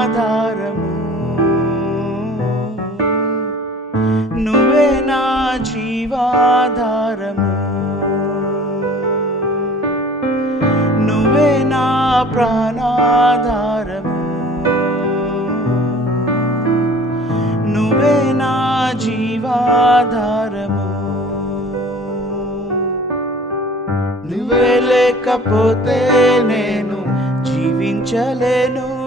ఆధారము. నువ్వే నా జీవాధారము. నువ్వే నా ప్రాణాధారము. నువ్వే నా జీవాధారము. నువ్వే లేకపోతే నేను జీవించలేను.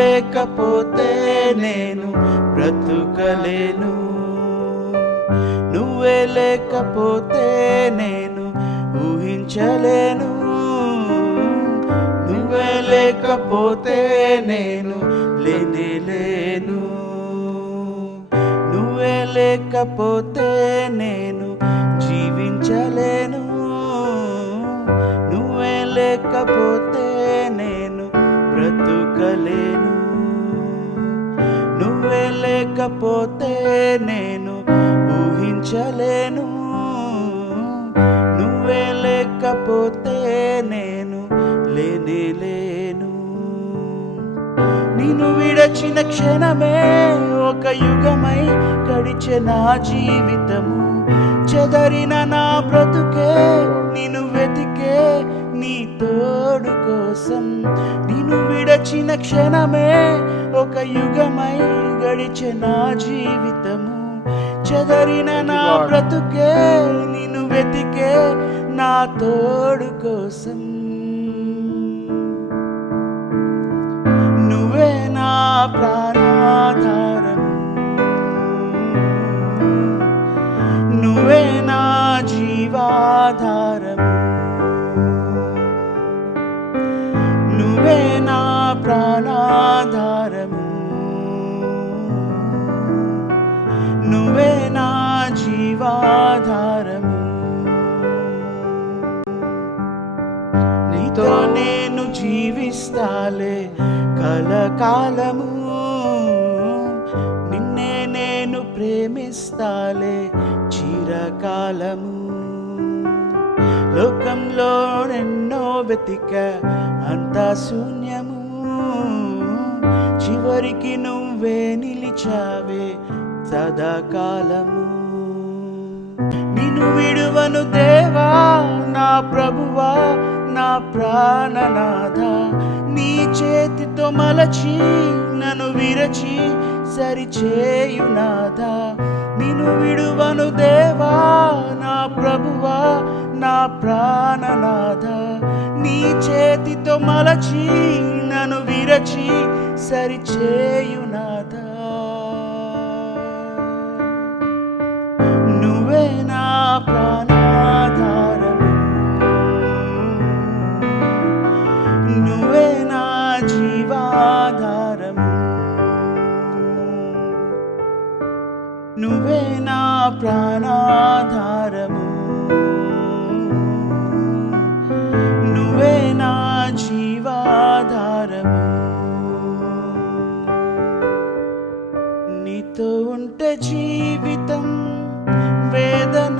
లేకపోతే నేను బ్రతుకలేను. నువ్వే లేకపోతే నేను ఊహించలేను. నువ్వే లేకపోతే నేను లేనేలేను నువ్వే లేకపోతే నేను జీవించలేను. నువ్వే లేకపోతే నేను బ్రతుకలేను. లేకపోతే నేను ఊహించలేను. నువ్వే లేకపోతే నేను లేనే లేను. నిన్ను విడచిన క్షణమే ఒక యుగమై గడిచే నా జీవితము. చెదరిన నా బ్రతుకే నిన్ను వెతికే నీ తోడు కోసం విడచిన క్షణమే ఒక యుగమై గడిచే నా జీవితము. చెదరిన నా బ్రతుకే నిన్ను వెతికే నా తోడు కోసం. నువ్వే నా ప్రాణాధారం. నువ్వే నా జీవాధారం. జీవాధారము. నీతో నేను జీవిస్తాలే కలకాలము. నిన్నే నేను ప్రేమిస్తాలే చిరకాలము. లోకంలో ఎన్నో వెతిక అంత శూన్యము. చివరికి నువ్వే నిలిచావే సదాకాలము. నిన్ను విడువను దేవా నా ప్రభువా నా ప్రాణనాథ. నీ చేతితో మలచి నన్ను విరచి సరిచేయునాథ. నిన్ను విడువను దేవా నా ప్రభువా నా ప్రాణనాథ. నీ చేతితో మలచి నన్ను విరచి సరిచేయునాథ. ప్రాణాధారము నువ్వే నా జీవాధారము నువ్వే నా ప్రాణాధారము నువ్వే నా జీవాధారము నీతో ఉంటే జీవితం వేదన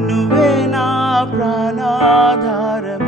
నువ్వే నా ప్రాణాధారము